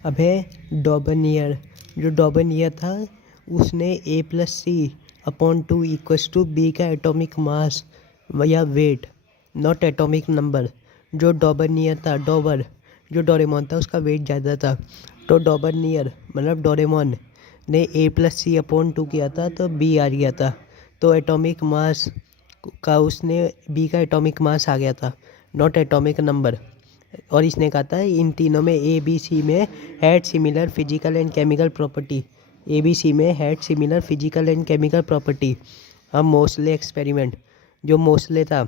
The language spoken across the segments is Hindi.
अब है डॉबनियर। जो डॉबनियर था उसने A+C/2 = B का एटॉमिक मास या वेट, नॉट एटॉमिक नंबर। जो डॉबनियर था, जो डोरेमोन था उसका वेट ज़्यादा था, तो डॉबनियर मतलब डोरेमोन ने A+C/2 किया था तो B आ गया था। तो एटॉमिक मास का उसने B का एटॉमिक मास आ गया था, नॉट एटॉमिक नंबर। और इसने कहा था इन तीनों में ABC में had similar physical and chemical property. ABC में had similar physical and chemical property. अब मोस्ले एक्सपेरिमेंट, जो मोस्ले था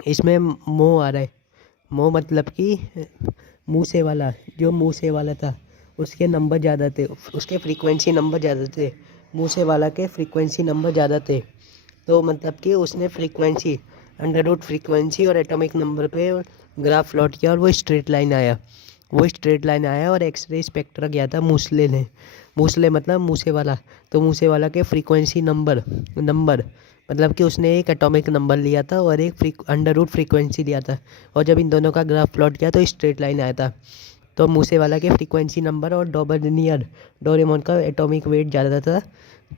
इसमें मो आ रहा है। मो मतलब कि मूसे वाला, जो मूसे वाला था उसके नंबर ज़्यादा थे, उसके फ्रीक्वेंसी नंबर ज़्यादा थे। मूसे वाला के फ्रीक्वेंसी नंबर ज़्यादा थे, तो मतलब कि उसने फ्रीक्वेंसी, अंडर रूट फ्रीक्वेंसी और एटॉमिक नंबर पे ग्राफ प्लॉट किया और वो स्ट्रेट लाइन आया और एक्सरे स्पेक्ट्रा किया था मूसले ने। मूसले मतलब मूसे वाला, तो मूसे वाला के फ्रीक्वेंसी नंबर मतलब कि उसने एक एटॉमिक नंबर लिया था और एक अंडर रूट फ्रीक्वेंसी लिया था, और जब इन दोनों का ग्राफ प्लॉट किया तो स्ट्रेट लाइन आया था। तो मूसे वाला के फ्रीक्वेंसी नंबर और डोरेमोन का एटॉमिक वेट ज़्यादा था,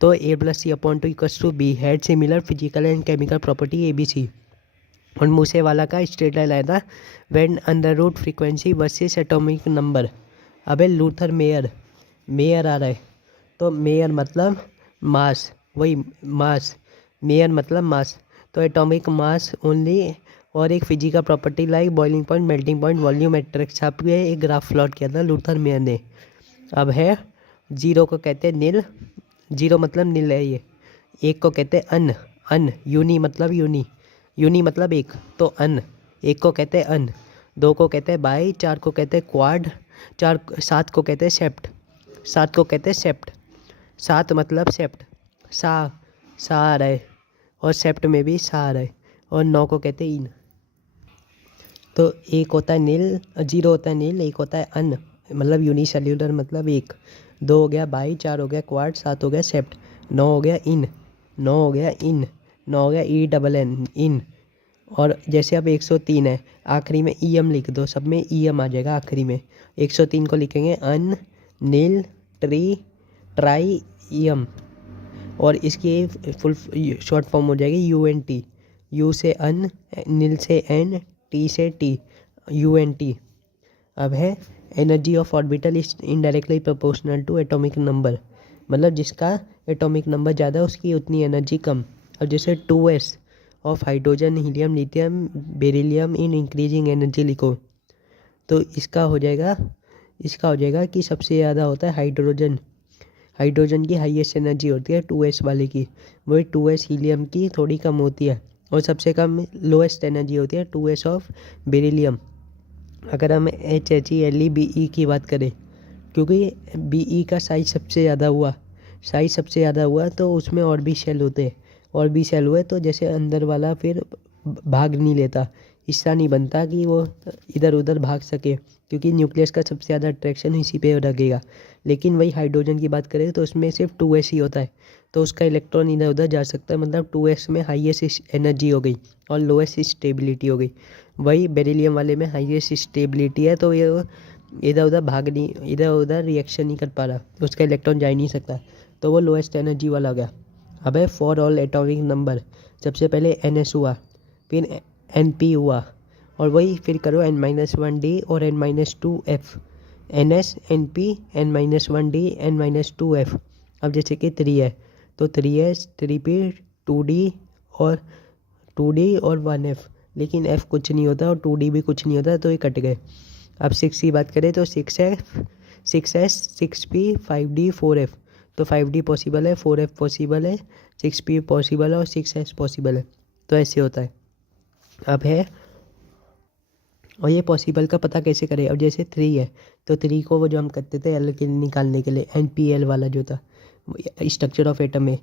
तो A+C/2 B had similar physical and chemical property ABC। और मूसे वाला का स्ट्रेट लाइन आया था when under root frequency versus atomic number. अबे लूथर मेयर आ रहा है, तो मेयर मतलब मास, वही मास, मेयर मतलब मास, तो एटॉमिक मास ओनली, और एक physical property like boiling point, melting point, volume, एट्रिक छाप के एक ग्राफ प्लॉट किया था लूथर मेयर ने। अब है जीरो को कहते हैं नील, जीरो मतलब नील है ये। एक को कहते हैं अन यूनी मतलब एक, तो अन, एक को कहते हैं अन। दो को कहते हैं बाई, चार को कहते हैं क्वाड, सात को कहते हैं सेप्ट, सात मतलब सेप्ट, सा आ रहा है, और सेप्ट में भी सा आ रहा है, और नौ को कहते हैं इन। तो एक होता है नील, जीरो होता है नील, एक होता है अन मतलब यूनिसेल्यूलर मतलब एक, दो हो गया बाई, चार हो गया क्वाड, सात हो गया सेप्ट, नौ हो गया इन, नौ हो गया ENN इन। और जैसे अब 103 है, आखिरी में EM लिख दो, सब में EM आ जाएगा आखिरी में। 103 को लिखेंगे अन नील ट्राई EM, और इसकी फुल शॉर्ट फॉर्म हो जाएगी UNT। यू से अन, नील से एन, टी से टी, UNT। अब है energy of orbital is indirectly proportional to atomic number, मतलब जिसका एटॉमिक नंबर ज़्यादा उसकी उतनी एनर्जी कम। अब जैसे 2s of hydrogen, helium, lithium, beryllium in increasing energy लिखो, तो इसका हो जाएगा कि सबसे ज़्यादा होता है हाइड्रोजन की हाईएस्ट एनर्जी होती है 2s वाले की, वही 2s हीलियम की थोड़ी कम होती है, और सबसे कम लोएस्ट एनर्जी होती है 2s ऑफ बेरिलियम। अगर हम HELE की बात करें, क्योंकि BE का साइज सबसे ज़्यादा हुआ तो उसमें और भी सेल हुए, तो जैसे अंदर वाला फिर भाग नहीं लेता, हिस्सा नहीं बनता कि वो इधर उधर भाग सके, क्योंकि न्यूक्लियस का सबसे ज़्यादा अट्रैक्शन इसी पे लगेगा। लेकिन वही हाइड्रोजन की बात करें तो उसमें सिर्फ 2s ही होता है, तो उसका इलेक्ट्रॉन इधर उधर जा सकता है, मतलब 2s में हाईएस्ट एनर्जी हो गई और लोएस्ट स्टेबिलिटी हो गई। वही बेरिलियम वाले में हाईएस्ट स्टेबिलिटी है, तो ये इधर उधर रिएक्शन नहीं कर पा रहा, उसका इलेक्ट्रॉन जा ही नहीं सकता, तो वो लोएस्ट एनर्जी वाला हो गया। अब है फॉर ऑल एटॉमिक नंबर, सबसे पहले NS हुआ, फिर NP हुआ, और वही फिर करो N-1D और N-2F, NS NP N-1D N-2F। अब जैसे कि 3 है तो 3S 3P 2D और 1F, लेकिन F कुछ नहीं होता और 2D भी कुछ नहीं होता, तो ये कट गए। अब 6 की बात करें तो 6S 6P 5D 4F, तो 5D पॉसिबल है, 4F पॉसिबल है, 6P पॉसिबल है और 6S पॉसिबल है, तो ऐसे होता है। अब है, और ये पॉसिबल का पता कैसे करें। अब जैसे 3 है तो 3 को वो जो हम करते थे एल के निकालने के लिए NPL वाला जो था स्ट्रक्चर ऑफ एटम में,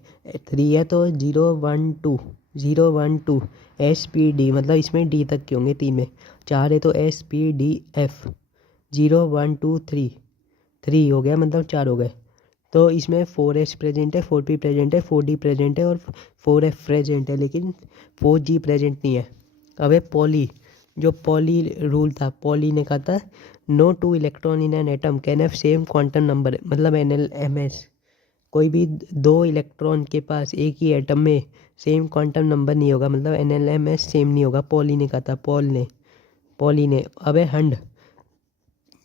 3 है तो 0 1 2 SPD, मतलब इसमें D तक के होंगे 3 में। 4 है तो SPDF, 0 1 2 3 हो गया, मतलब 4 हो गए। तो इसमें 4S प्रेजेंट है, 4P प्रेजेंट है, 4D प्रेजेंट है और 4F प्रेजेंट है, लेकिन 4G प्रेजेंट नहीं है। अब है पॉली, जो पॉली रूल था, पॉली ने कहा था no two electron in an atom can have same quantum number, मतलब NLMS। कोई भी दो इलेक्ट्रॉन के पास एक ही एटम में सेम क्वांटम नंबर नहीं होगा, मतलब NLMS सेम नहीं होगा। पॉली ने कहा था, पॉली ने। अबे हंड,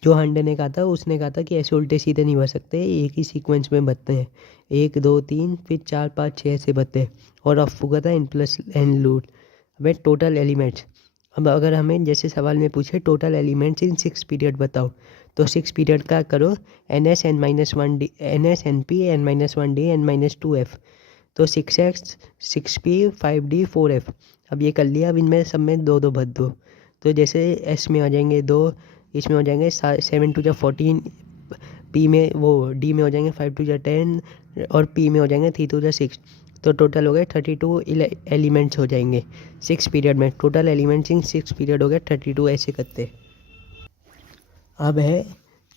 जो हंड ने कहा था, उसने कहा था कि ऐसे उल्टे सीधे नहीं बन सकते, एक ही सीक्वेंस में बनते हैं, 1 2 3 फिर 4 5 6 से बनते हैं। और ऑफ का था N+N लूट। अबे टोटल एलिमेंट्स, अब अगर हमें जैसे सवाल में पूछे टोटल एलिमेंट्स इन 6 पीरियड बताओ, तो 6 पीरियड का करो NS N-1D NS NP N-1D N-2F, तो 6x 6p 5d 4f। अब ये कर लिया, अब इनमें सब में दो दो भर दो, तो जैसे S में हो जाएंगे 2, इसमें हो जाएंगे 7 2 14, P में वो D में हो जाएंगे 5 2 10, और P में हो जाएंगे 3 2 6। तो टोटल हो गए 32 एलिमेंट्स हो जाएंगे 6 पीरियड में। टोटल एलिमेंट्स इन 6 पीरियड हो गए 32, ऐसे करते। अब है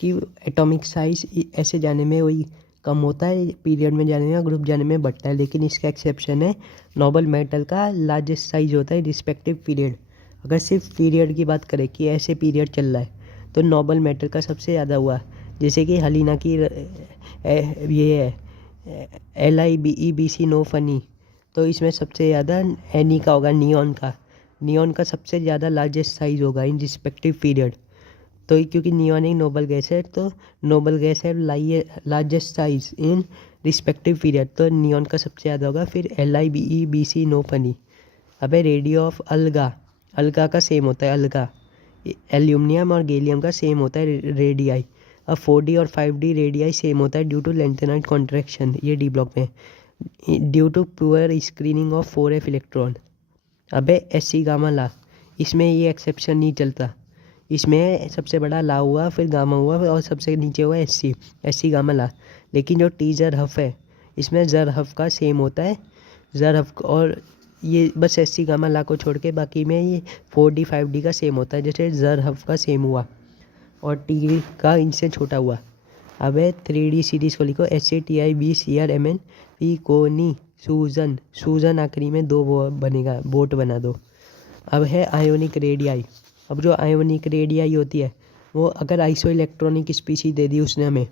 कि एटॉमिक साइज ऐसे जाने में वही कम होता है, पीरियड में जाने में, ग्रुप जाने में बढ़ता है, लेकिन इसका एक्सेप्शन है, नोबल मेटल का लार्जेस्ट साइज होता है रिस्पेक्टिव पीरियड। अगर सिर्फ पीरियड की बात करें कि ऐसे पीरियड चल रहा है, तो नोबल मेटल का सबसे ज़्यादा हुआ, जैसे कि हलीना की ये है LIBEBC नो फनी, तो इसमें सबसे ज़्यादा एनी का होगा, नियॉन का सबसे ज़्यादा लार्जेस्ट साइज होगा इन रिस्पेक्टिव पीरियड। तो क्योंकि नियॉन एक नोबल गैस है, तो नोबल गैस है largest size in respective period, तो नियॉन का सबसे ज़्यादा होगा। फिर LIBEBC नो फनी। अबे रेडियो ऑफ अलगा का सेम होता है, अलगा एल्यूमिनियम और गैलियम का सेम होता है रेडियाई। अब 4D और 5D रेडियाई सेम होता है ड्यू टू लेंथेनाइट कॉन्ट्रैक्शन, ये डी ब्लॉक में, due to poor screening of 4f electron. अबे SC गामा ला, इसमें ये एक्सेप्शन नहीं चलता, इसमें सबसे बड़ा ला हुआ, फिर गामा हुआ, और सबसे नीचे हुआ SC गामा ला। लेकिन जो टी जर हफ है, इसमें जर हफ का सेम होता है, जर हफ, और ये बस SC गामा ला को छोड़ के बाकी में ये 4D 5D का सेम होता है, जैसे जर हफ का सेम हुआ और टी का इनसे छोटा हुआ। अब है 3D सीरीज को लिखो, SATIBCRMN कोनी सूजन आखिरी में 2 वो बनेगा, बोट बना दो। अब है आयोनिक रेडियाई। अब जो आयोनिक रेडियाई होती है, वो अगर आइसो इलेक्ट्रॉनिक स्पीशीज दे दी उसने हमें,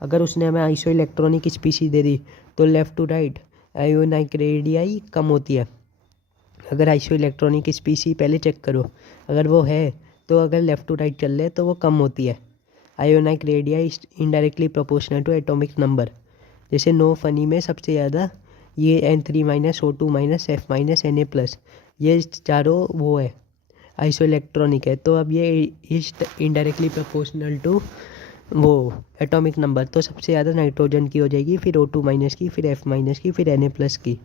अगर उसने हमें आइसो इलेक्ट्रॉनिक स्पीशीज दे दी, तो left to right ionic radii कम होती है। अगर आइसो इलेक्ट्रॉनिक स्पीशी पहले चेक करो, अगर वो है तो अगर लेफ़्ट टू राइट चल रहे तो वो कम होती है। Ionic radii indirectly proportional to atomic number. जैसे नो फनी में सबसे ज़्यादा ये N3- O2- F- Na+, ये चारों वो है आइसो इलेक्ट्रॉनिक है, तो अब ये इज इनडायरेक्टली प्रोपोर्शनल टू वो एटॉमिक नंबर, तो सबसे ज़्यादा नाइट्रोजन की हो जाएगी, फिर O2- की, फिर F- की, फिर Na+ की,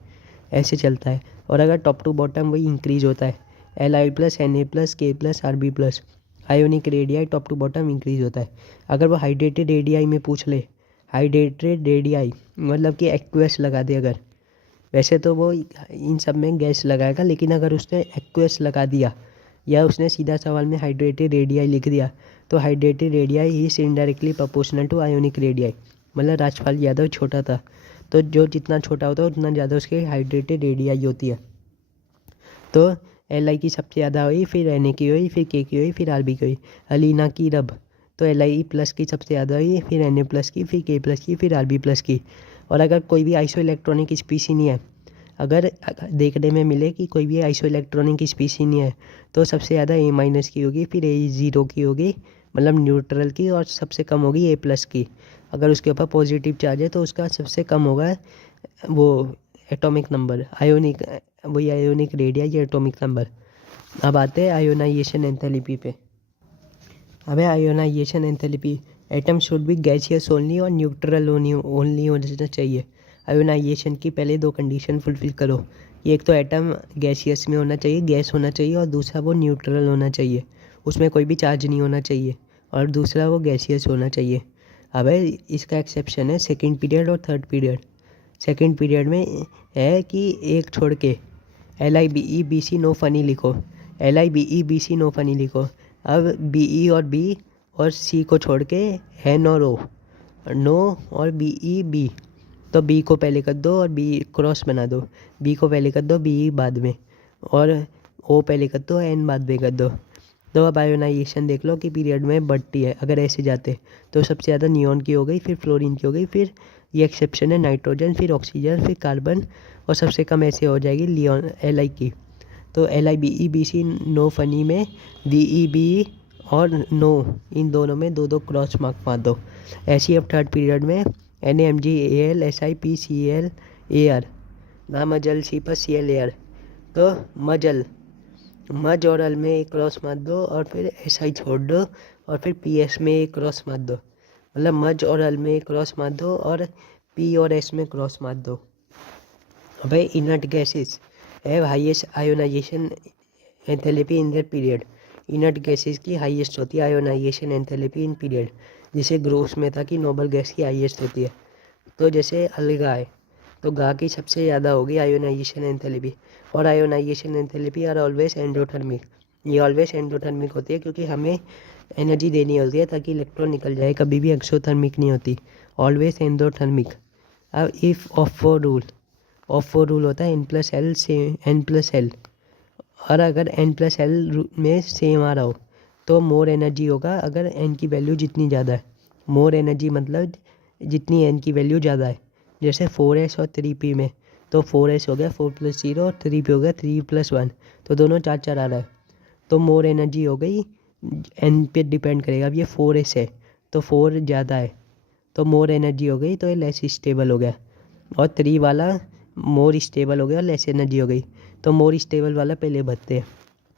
ऐसे चलता है। और अगर टॉप टू बॉटम वही इंक्रीज होता है, Li+, Na+, K+, Rb+, ionic radii top to bottom increase होता है। अगर वो हाइड्रेटेड रेडियाई में पूछ ले, हाइड्रेटेड रेडियाई मतलब कि एक्वेस लगा दे अगर, वैसे तो वो इन सब में गैस लगाएगा, लेकिन अगर उसने एक्वेस लगा दिया या उसने सीधा सवाल में हाइड्रेटेड रेडियाई लिख दिया, तो hydrated radii is indirectly proportional to ionic radii. मतलब राजपाल यादव छोटा था, तो जो जितना छोटा होता है उतना ज़्यादा उसकी हाइड्रेटेड रेडियाई होती है। तो Li की सबसे ज़्यादा हुई, फिर Na की हुई, फिर K की हुई, फिर Rb की हुई। अलीना की रब, तो Li+ की सबसे ज़्यादा हुई, फिर Na+ की, फिर K+ की, फिर Rb+ की। और अगर कोई भी आइसो इलेक्ट्रॉनिक स्पीशी नहीं है, अगर देखने में मिले कि कोई भी आइसो इलेक्ट्रॉनिक स्पीशी नहीं है, तो सबसे ज़्यादा A- की होगी, फिर A0 की होगी, मतलब न्यूट्रल की, और सबसे कम होगी A+ की। अगर उसके ऊपर पॉजिटिव चार्ज है तो उसका सबसे कम होगा वो एटॉमिक नंबर, आयोनिक, वही आयोनिक रेडियाई या एटॉमिक नंबर। अब आते हैं आयोनाइजेशन एंथैल्पी पे। अब है ionisation enthalpy, atom should be gaseous only और न्यूट्रल ओनली होना चाहिए। आयोनाइजेशन की पहले 2 कंडीशन फुलफिल करो, कि एक तो एटम गैसियस में होना चाहिए, गैस होना चाहिए, और दूसरा वो न्यूट्रल होना चाहिए, उसमें कोई भी चार्ज नहीं होना चाहिए, और दूसरा वो गैसियस होना चाहिए। अब है इसका एक्सेप्शन है सेकेंड पीरियड और थर्ड पीरियड। सेकेंड पीरियड में है कि एक छोड़ के LIBEBC नो फनी लिखो, LIBEBC नो फनी लिखो। अब BE और B और C को छोड़ के N और O, नो और BE तो B को पहले कर दो और B क्रॉस बना दो, B को पहले कर दो, BE बाद में, और O पहले कर दो, N बाद में कर दो। तो अब आयोनाइजेशन देख लो कि पीरियड में बढ़ती है। अगर ऐसे जाते तो सबसे ज़्यादा नियॉन की हो गई, फिर फ्लोरीन की हो गई, फिर ये एक्सेप्शन है नाइट्रोजन, फिर ऑक्सीजन, फिर कार्बन, और सबसे कम ऐसे हो जाएगी लियॉन Li की। तो LiBe-Bc नो फनी में VeB और नो इन दोनों में 2-2 क्रॉस मार्क मार दो। ऐसे ही अब थर्ड पीरियड में NaMgAl SiPCl Ar ना मजल सी पर Cl Ar, तो मज और अल में एक क्रॉस मार दो और फिर SI छोड़ दो और फिर PS में एक क्रॉस मार दो। मतलब मज और अल में एक क्रॉस मार दो और P और S में क्रॉस मार दो। भाई inert gases have highest ionisation enthalpy in that period. Inert gases की हाईएस्ट होती है आयोनाइजेशन एंथैल्पी इन पीरियड, जिसे ग्रोस में था कि नोबल गैस की हाईएस्ट होती है। तो जैसे अलगा है तो गा की सबसे ज़्यादा होगी आयोनाइजेशन एंथैल्पी, और ionization enthalpy are always endothermic. ये ऑलवेज एंडोथर्मिक होती है क्योंकि हमें एनर्जी देनी होती है ताकि इलेक्ट्रॉन निकल जाए, कभी भी एक्सोथर्मिक नहीं होती, ऑलवेज एंडोथर्मिक। अब इफ़ ऑफ फोर रूल होता है N+L से N+L, और अगर N+L में सेम आ रहा हो तो मोर एनर्जी होगा अगर n की वैल्यू जितनी ज़्यादा है। मोर एनर्जी मतलब जितनी n की वैल्यू ज़्यादा है। जैसे 4s और 3p में, तो 4s हो गया 4 + 0 और 3p हो गया 3 + 1, तो दोनों 4 आ रहा है, तो मोर एनर्जी हो गई, n पे डिपेंड करेगा। अब ये 4s है तो 4 ज़्यादा है तो मोर एनर्जी हो गई, तो ये लेस स्टेबल हो गया। और 3 वाला मोर स्टेबल हो गया और लेस एनर्जी हो गई, तो मोर स्टेबल वाला पहले भरते हैं।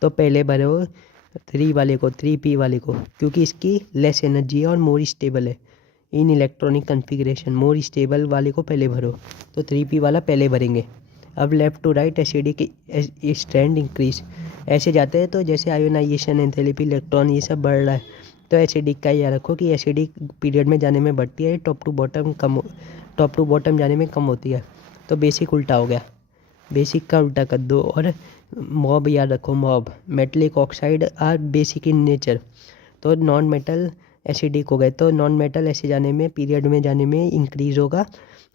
तो पहले भरो 3 वाले को, 3p वाले को, क्योंकि इसकी लेस एनर्जी है और मोर स्टेबल है। इन इलेक्ट्रॉनिक कन्फिग्रेशन मोर स्टेबल वाले को पहले भरो, तो 3p वाला पहले भरेंगे। अब left to right acidic strength increase, ऐसे जाते हैं तो जैसे आयोनाइजेशन एंथैल्पी इलेक्ट्रॉन ये सब बढ़ रहा है, तो एसिडिक का याद रखो कि एसिडिक पीरियड में जाने में बढ़ती है, टॉप टू बॉटम जाने में कम होती है। तो बेसिक उल्टा हो गया, बेसिक का उल्टा कर दो। और मॉब याद रखो, मॉब metallic oxide are basic in nature, तो नॉन मेटल एसिडिक हो गए, तो नॉन मेटल ऐसे जाने में पीरियड में जाने में इंक्रीज होगा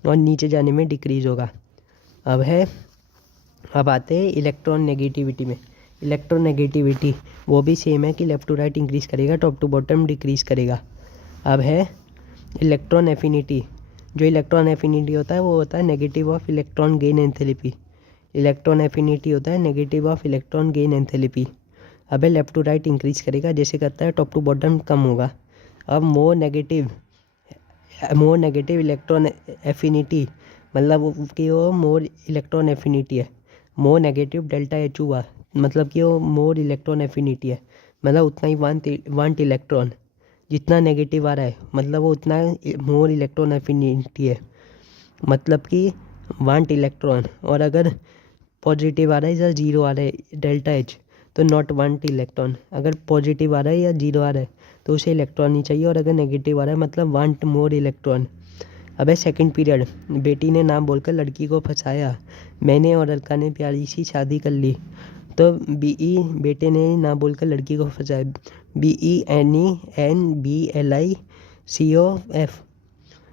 और नीचे जाने में डिक्रीज होगा। अब आते हैं इलेक्ट्रॉन नेगेटिविटी में। इलेक्ट्रॉन नेगेटिविटी वो भी सेम है कि लेफ़्ट टू राइट इंक्रीज करेगा, टॉप टू बॉटम डिक्रीज करेगा। अब है इलेक्ट्रॉन एफिनिटी। जो इलेक्ट्रॉन एफिनिटी होता है वो होता है negative of electron gain enthalpy. Electron affinity होता है negative of electron gain enthalpy. अब है लेफ़्ट टू राइट इंक्रीज करेगा, जैसे करता है टॉप टू बॉटम कम होगा। अब मोर नेगेटिव इलेक्ट्रॉन एफिनिटी मतलब कि वो मोर इलेक्ट्रॉन एफिनिटी है। मोर नेगेटिव डेल्टा H हुआ मतलब कि वो मोर इलेक्ट्रॉन एफिनिटी है, मतलब उतना ही वांट इलेक्ट्रॉन। जितना नेगेटिव आ रहा है मतलब वो उतना मोर इलेक्ट्रॉन एफिनिटी है, मतलब कि वांट इलेक्ट्रॉन। और अगर पॉजिटिव आ रहा है या जीरो आ रहा है डेल्टा H, तो नॉट वांट इलेक्ट्रॉन। अगर पॉजिटिव आ रहा है या जीरो आ रहा है तो उसे इलेक्ट्रॉन नहीं चाहिए, और अगर नेगेटिव आ रहा है मतलब वांट मोर इलेक्ट्रॉन। अब है सेकंड पीरियड। बेटी ने नाम बोलकर लड़की को फंसाया, मैंने और अलका ने प्यारी सी शादी कर ली। तो बेटे ने ना बोलकर लड़की को फंसाया, BENENBLICOF,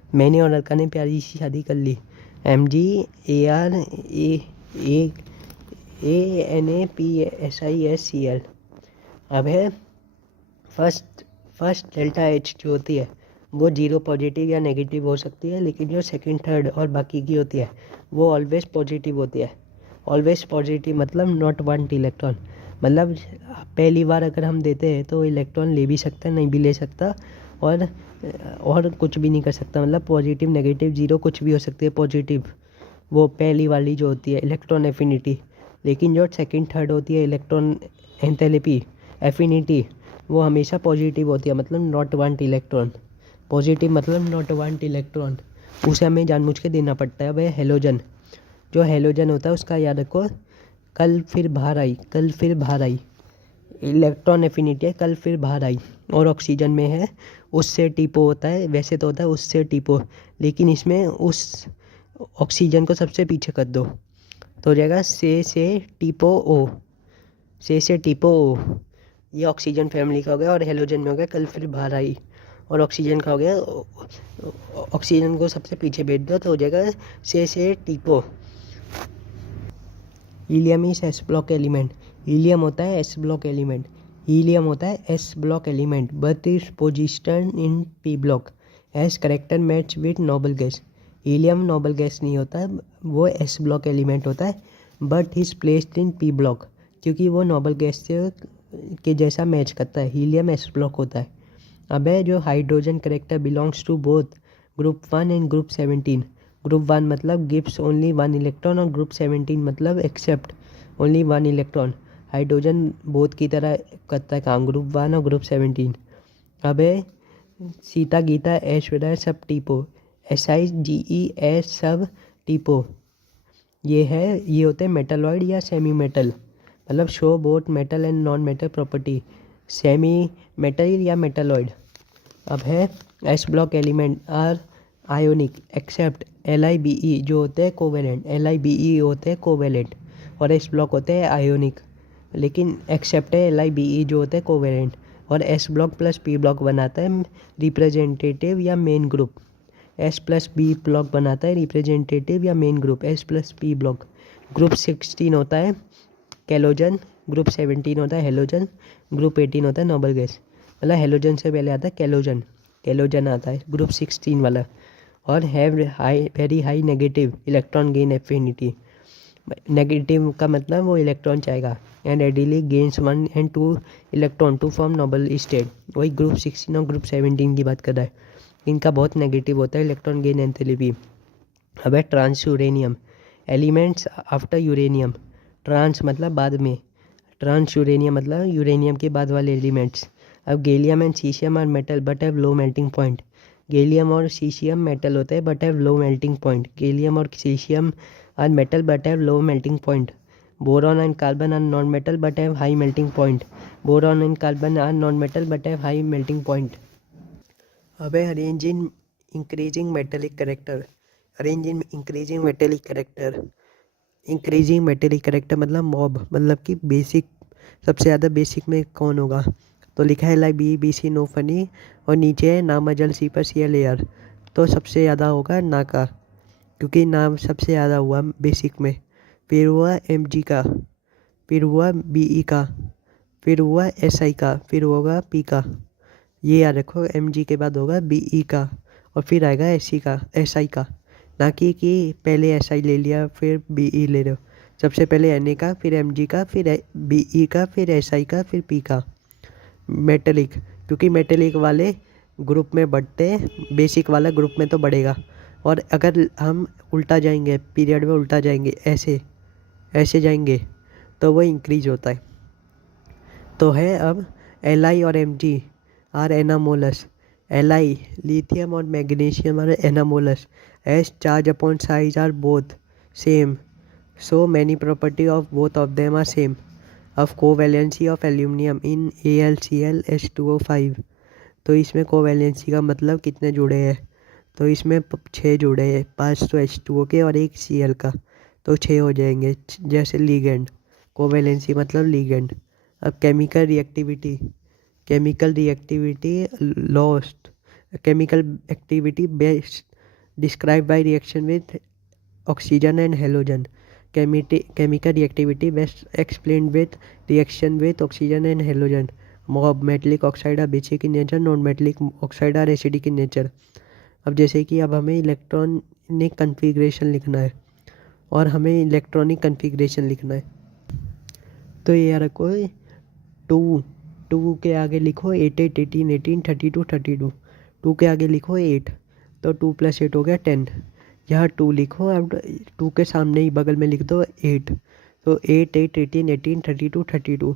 मैंने और अलका ने प्यारी सी शादी कर ली। MGARANAPSISCL। अब है फर्स्ट डेल्टा H जो होती है वो जीरो पॉजिटिव या नेगेटिव हो सकती है, लेकिन जो सेकंड थर्ड और बाकी की होती है वो ऑलवेज पॉजिटिव होती है। ऑलवेज पॉजिटिव मतलब नॉट वांट इलेक्ट्रॉन, मतलब पहली बार अगर हम देते हैं तो इलेक्ट्रॉन ले भी सकता है, नहीं भी ले सकता, और कुछ भी नहीं कर सकता। मतलब पॉजिटिव नेगेटिव जीरो कुछ भी हो सकती है पॉजिटिव, वो पहली वाली जो होती है इलेक्ट्रॉन एफिनिटी। लेकिन जो सेकंड थर्ड होती है इलेक्ट्रॉन एंथैल्पी एफिनिटी, वो हमेशा पॉजिटिव होती है, मतलब नॉट वांट इलेक्ट्रॉन। पॉजिटिव मतलब नॉट वांट इलेक्ट्रॉन, उसे हमें जानबूझ के देना पड़ता है। अब हेलोजन, जो हेलोजन होता है उसका याद रखो, कल फिर बाहर आई इलेक्ट्रॉन एफिनिटी है, कल फिर बाहर आई। और ऑक्सीजन में है उससे टीपो होता है, वैसे तो होता है उससे टीपो, लेकिन इसमें उस ऑक्सीजन को सबसे पीछे कर दो तो हो जाएगा से टीपो ओ, से टीपो ओ। ये ऑक्सीजन फैमिली का हो गया। और हेलोजन में हो गया कल फिर बाहर आई, और ऑक्सीजन का हो गया ऑक्सीजन को सबसे पीछे भेज दो तो हो जाएगा से टीपो। Helium is s block element. Helium होता है एस ब्लॉक एलिमेंट। हीलियम होता है S block element but is position in p block as character match with noble gas. Helium noble gas नहीं होता है, वो एस ब्लॉक एलिमेंट होता है but is placed in p block, क्योंकि वो नोबल गैस के जैसा मैच करता है। हीलियम एस ब्लॉक होता है। अब है जो hydrogen character belongs to both group 1 and group 17। Group 1 मतलब गिव्स ओनली 1 इलेक्ट्रॉन और ग्रुप 17 मतलब accept only 1 electron. Hydrogen both की तरह करता है काम, ग्रुप 1 और ग्रुप 17। अब है सीता गीता ऐश्वर्या सब टीपो SIGE सब टीपो। ये होते हैं मेटलॉइड या सेमी मेटल, मतलब show both metal and non metal property, semi metal या मेटलॉइड। अब है S block element are ionic except LIBE जो होते हैं कोवेलेंट। LIBE होते हैं कोवेलेंट और एस ब्लॉक होते हैं आयोनिक, लेकिन एक्सेप्ट है LIBE जो होते हैं कोवेलेंट। और S block plus P block बनाता है रिप्रेजेंटेटिव या main group. S plus B block बनाता है रिप्रेजेंटेटिव या main group, S plus P block. Group 16 होता है कैलोजन, ग्रुप 17 होता है हेलोजन, ग्रुप 18 होता है नोबल गैस। मतलब हेलोजन से पहले आता है कैलोजन, कैलोजन आता है ग्रुप 16 वाला। और have very high negative electron gain affinity. Negative का मतलब वो इलेक्ट्रॉन चाहेगा and readily gains 1 and 2 electron to form noble state. वही ग्रुप 16 और ग्रुप 17 की बात कर रहा है, इनका बहुत नेगेटिव होता है इलेक्ट्रॉन गेन एंथैल्पी। अब है trans uranium elements after uranium. Trans मतलब बाद में, ट्रांस यूरेनियम मतलब यूरेनियम के बाद वाले एलिमेंट्स। अब gallium and caesium are metal but have low melting point. Gallium और सीशियम मेटल होते हैं but have low melting point. Gallium और caesium are metal but have low melting point. Boron and carbon are non metal but have high melting point. Boron and carbon are non metal but have high melting point. अब है arrange in increasing metallic character. Arrange in increasing metallic character. Increasing metallic character मतलब मॉब, मतलब कि बेसिक, सबसे ज़्यादा बेसिक में कौन होगा। तो लिखा है LIBE BC नो फनी और नीचे है नामजल सी पर CL AR। तो सबसे ज़्यादा होगा ना का, क्योंकि नाम सबसे ज़्यादा हुआ बेसिक में। फिर हुआ MG का, फिर हुआ BE का, फिर हुआ SI का, फिर होगा P का। ये याद रखो, MG के बाद होगा BE का और फिर आएगा SI का। ना कि पहले SI ले लिया फिर BE ले लो। सबसे पहले Na का, फिर MG का, फिर BE का, फिर SI का, फिर P का। मेटेलिक, क्योंकि मेटेलिक वाले ग्रुप में बढ़ते हैं, बेसिक वाला ग्रुप में तो बढ़ेगा। और अगर हम उल्टा जाएंगे, पीरियड में उल्टा जाएंगे, ऐसे ऐसे जाएंगे, तो वो इंक्रीज होता है। तो है अब Li और Mg are anomalous. Li lithium और magnesium are anomalous as charge upon size are both same, so many property of both of them are same. Of covalency of aluminium in AlCl H2O5। तो इसमें कोवैलेंसी का मतलब कितने जुड़े हैं, तो इसमें 6 जुड़े हैं, 5 तो H2O के और 1 Cl का, तो 6 हो जाएंगे। जैसे लीगेंड, कोवैलेंसी मतलब लीगेंड। अब chemical reactivity, chemical reactivity lost, chemical activity best describe by reaction with oxygen and halogen. chemical reactivity best explained with reaction with oxygen and halogen. Mob metallic oxide are basic in nature, non metallic oxide are acidic in nature. अब जैसे कि अब हमें इलेक्ट्रॉनिक कन्फिग्रेशन लिखना है और हमें इलेक्ट्रॉनिक कन्फिग्रेशन लिखना है, तो ये रखो 2 के आगे लिखो 8 8 18 18 32 32। 2 के आगे लिखो 8, तो 2 + 8 हो गया 10। यहाँ 2 लिखो, अब 2 के सामने ही बगल में लिख दो 8, तो 8 8 18 18 32 32।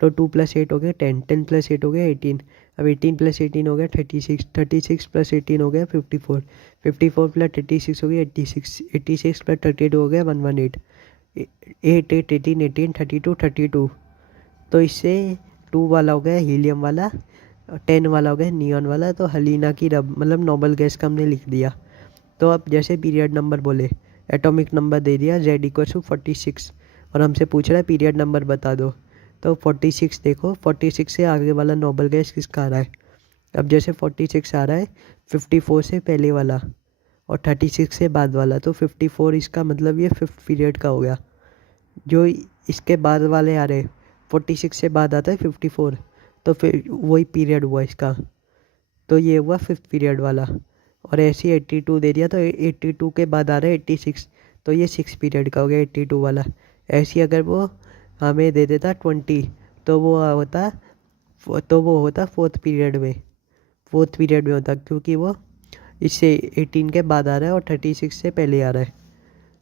तो 2 + 8 हो गया 10, 10 + 8 हो गया 18। अब 18 + 18 हो गया 36, 36 + 18 हो गया 54, 54 + 36 हो गया 86, 86 + 38 हो गया 118। 8 8 18 18 32 32। तो इससे 2 वाला हो गया हीलियम वाला, 10 वाला हो गया नियॉन वाला। तो हलीना की रब मतलब नोबल गैस का हमने लिख दिया। तो अब जैसे पीरियड नंबर बोले, एटॉमिक नंबर दे दिया Z = 46 और हमसे पूछ रहा है पीरियड नंबर बता दो। तो 46 देखो, 46 से आगे वाला नोबल गैस किसका आ रहा है। अब जैसे 46 आ रहा है 54 से पहले वाला और 36 से बाद वाला, तो 54 इसका मतलब ये 5th पीरियड का हो गया। जो इसके बाद वाले आ रहे 46 से बाद आता है 54, तो फिर वही पीरियड हुआ इसका, तो ये हुआ 5th पीरियड वाला। और ऐसे ही 82 दे दिया तो 82 के बाद आ रहा है 86, तो ये 6 पीरियड का हो गया 82 वाला। ऐसे ही अगर वो हमें दे देता 20 तो वो होता 4th पीरियड में, 4th पीरियड में होता, क्योंकि वो इससे 18 के बाद आ रहा है और 36 से पहले आ रहा है।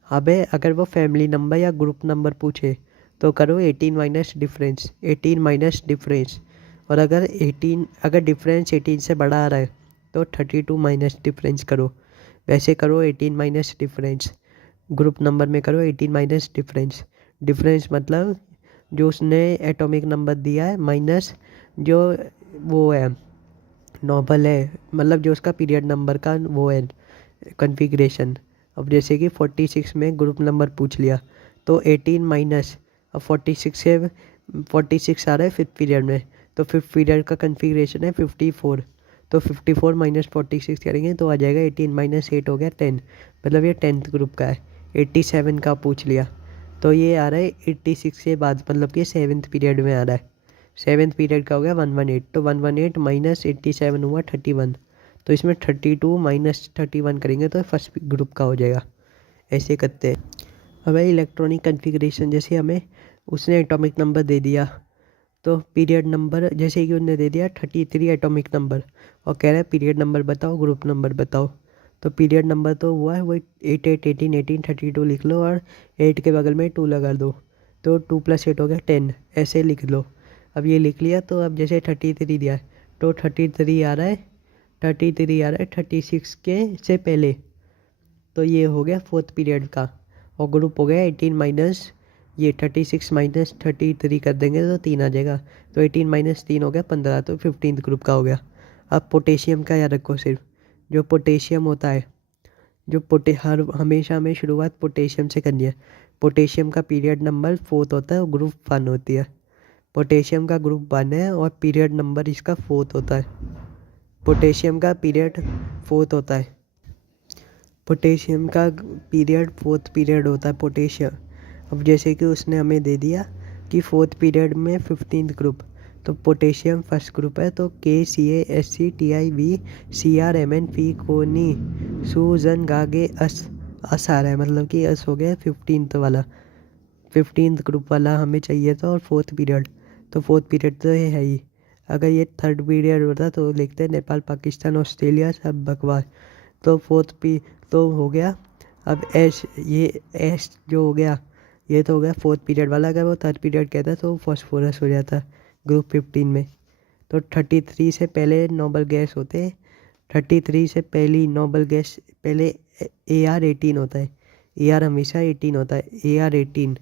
अबे अगर वो फैमिली नंबर या ग्रुप नंबर पूछे तो करो 18 माइनस डिफरेंस, 18 माइनस डिफरेंस। और अगर डिफरेंस 18 से बड़ा आ रहा है तो 32 माइनस डिफरेंस करो। वैसे करो 18 माइनस डिफरेंस, ग्रुप नंबर में करो 18 माइनस डिफरेंस। डिफरेंस मतलब जो उसने एटॉमिक नंबर दिया है माइनस जो वो है नॉर्मल है, मतलब जो उसका पीरियड नंबर का वो है कॉन्फ़िगरेशन। अब जैसे कि 46 में ग्रुप नंबर पूछ लिया तो 18 माइनस, अब 46 से 46 आ रहा है 5th पीरियड में, तो 5th पीरियड का कॉन्फ़िगरेशन है 54, तो 54 माइनस 46 करेंगे तो आ जाएगा 18 माइनस 8 हो गया 10, मतलब ये 10th ग्रुप का है। 87 का पूछ लिया तो ये आ रहा है 86 के बाद, मतलब कि 7th पीरियड में आ रहा है। 7th पीरियड का हो गया 118, तो 118 माइनस 87 हुआ 31, तो इसमें 32 माइनस 31 करेंगे तो फर्स्ट ग्रुप का हो जाएगा। ऐसे करते हैं। अब है इलेक्ट्रॉनिक कन्फिग्रेशन, जैसे हमें उसने एटॉमिक नंबर दे दिया तो पीरियड नंबर जैसे कि उन्होंने दे दिया 33 एटॉमिक नंबर और कह रहा है पीरियड नंबर बताओ, ग्रुप नंबर बताओ। तो पीरियड नंबर तो हुआ है वही 8 8 18 18 32 लिख लो और 8 के बगल में 2 लगा दो, तो 2 + 8 हो गया 10, ऐसे लिख लो। अब ये लिख लिया तो अब जैसे 33 दिया है तो 33 आ रहा है, 33 आ रहा है 36 के से पहले, तो ये हो गया 4th पीरियड का। और ग्रुप हो गया 18 माइनस ये 36 माइनस 33 कर देंगे तो 3 आ जाएगा, तो 18 माइनस 3 हो गया 15, तो 15th ग्रुप का हो गया। अब पोटेशियम का याद रखो सिर्फ, जो पोटेशियम होता है जो हमेशा हमें शुरुआत पोटेशियम से करनी है। पोटेशियम का पीरियड नंबर 4th होता है और ग्रुप 1 होती है। पोटेशियम का ग्रुप 1 है और पीरियड नंबर इसका 4th होता है। पोटेशियम का पीरियड 4th होता है, पोटेशियम का पीरियड 4th पीरियड होता है पोटेशियम। अब जैसे कि उसने हमें दे दिया कि 4th पीरियड में 15th ग्रुप, तो पोटेशियम फर्स्ट ग्रुप है, तो KCASCTIVCRMN कोनी सूजन गागे अस आ रहा है, मतलब कि अस हो गया 15th वाला, 15th ग्रुप वाला हमें चाहिए था। और 4th पीरियड, तो 4th पीरियड तो ये है ही। अगर ये 3rd पीरियड होता तो लिखते हैं नेपाल पाकिस्तान ऑस्ट्रेलिया सब बकवास। तो 4th तो हो गया। अब एस जो हो गया ये तो हो गया 4th पीरियड वाला। अगर वो 3rd पीरियड कहता तो फॉस्फोरस हो जाता ग्रुप 15 में। तो 33 से पहले नोबल गैस होते, 33 से पहली नोबल गैस पहले AR18 होता है, AR हमेशा 18 होता है, AR18।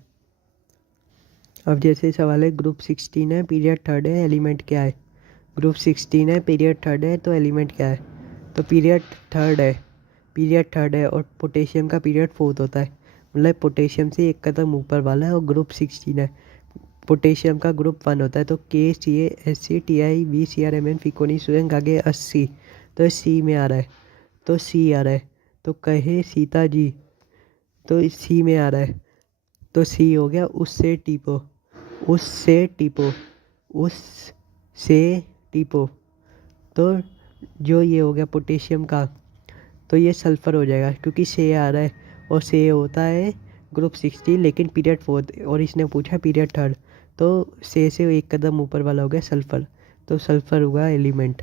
अब जैसे सवाल है ग्रुप 16 है पीरियड 3rd है एलिमेंट क्या है। ग्रुप 16 है पीरियड 3rd है तो एलिमेंट क्या है, तो पीरियड 3rd है और पोटेशियम का पीरियड 4th होता है, मतलब पोटेशियम से एक कदम ऊपर वाला है। और ग्रुप 16 है, पोटेशियम का ग्रुप 1 होता है, तो KCASCTIVCRMN फिकोनी सुरंग आगे 80, तो सी में आ रहा है, तो सी आ रहा है। तो कहे सीता जी, तो सी में आ रहा है, तो सी हो गया उससे टीपो, उससे टीपो, उससे टीपो। तो जो ये हो गया पोटेशियम का, तो ये सल्फ़र हो जाएगा क्योंकि से आ रहा है और से होता है ग्रुप 16 लेकिन पीरियड 4th, और इसने पूछा पीरियड 3rd, तो से एक कदम ऊपर वाला हो गया सल्फ़र, तो सल्फ़र हुआ एलिमेंट।